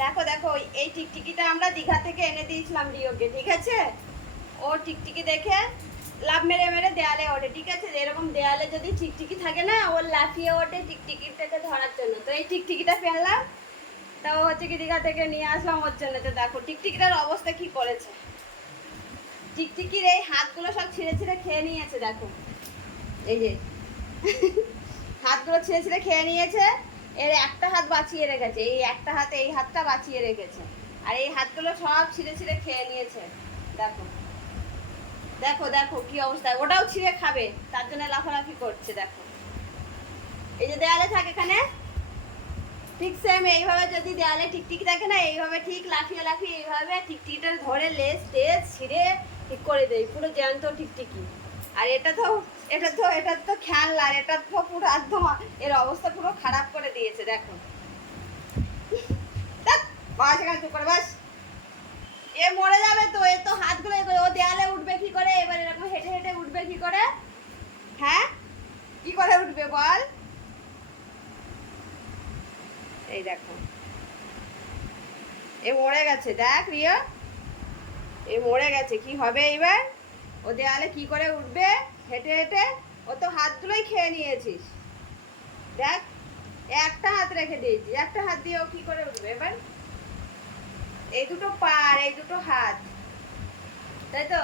দেখো দেখো এই টিকটিকিটা আমরা দীঘা থেকে এনে দিয়েছিলাম রিওকে, ঠিক আছে? ও টিকটিকি দেখে লাফ মেরে মেরে দেয়ালে ওঠে, ঠিক আছে? এরকম দেয়ালে যদি টিকটিকি থাকে না, ও লাফিয়ে ওঠে টিকটিকিটাকে ধরার জন্য। তো এই টিকটিকিটা ফেললাম, তা ও হচ্ছে কি দীঘা থেকে নিয়ে আসলাম ওর জন্য। তো দেখো টিকটিকিটার অবস্থা কি করেছে। টিকটিকির এই হাতগুলো সব ছিঁড়ে ছিঁড়ে খেয়ে নিয়েছে, দেখো এই যে হাতগুলো ছিঁড়ে ছিঁড়ে খেয়ে নিয়েছে। এর একটা হাত বাঁচিয়ে রেখেছে, এই একটা হাতে এই হাতটা বাঁচিয়ে রেখেছে, আর এই হাতগুলো সব ছিঁড়ে ছিঁড়ে খেয়ে নিয়েছে। দেখো দেখো দেখো কি অবস্থা, ওটাও ছিঁড়ে খাবে, তার জন্য লাফালাফি করছে। দেখো এই যে দেয়ালে থাকে এখানে, ঠিক সেম এইভাবে যদি দেয়ালে টিকটিকি থাকে না, এইভাবে ঠিক লাফিয়ে লাফিয়ে এইভাবে টিকটিকিটা ধরে লেজ টেজ ছিঁড়ে ঠিক করে দেয়, পুরো জ্যান্ত টিকটিকি। আর এটা তো খেলনা, আর এটা তো পুরো একদম এর অবস্থা পুরো খারাপ করে দিয়েছে। দেখো বাস এখানে চুপ করে বাস, এ মরে যাবে তো। এ তো হাতগুলো ও দেয়ালে উঠবে কি করে, এবার এরকম হেঁটে হেঁটে উঠবে কি করে? হ্যাঁ কি করে উঠবে বল? এই দেখো এ মরে গেছে, দেখ রিয়া, এ মরে গেছে। কি হবে এবার? ও দেয়ালে কি করে উঠবে হেঁটে হেঁটে? ও তো হাতগুলোই খেয়ে নিয়েছিস। দেখ একটা হাত রেখে দিয়েছি, একটা হাত দিয়ে ও কি করে উঠবে এবার? এই দুটো পা আর এই দুটো হাত, তাই তো?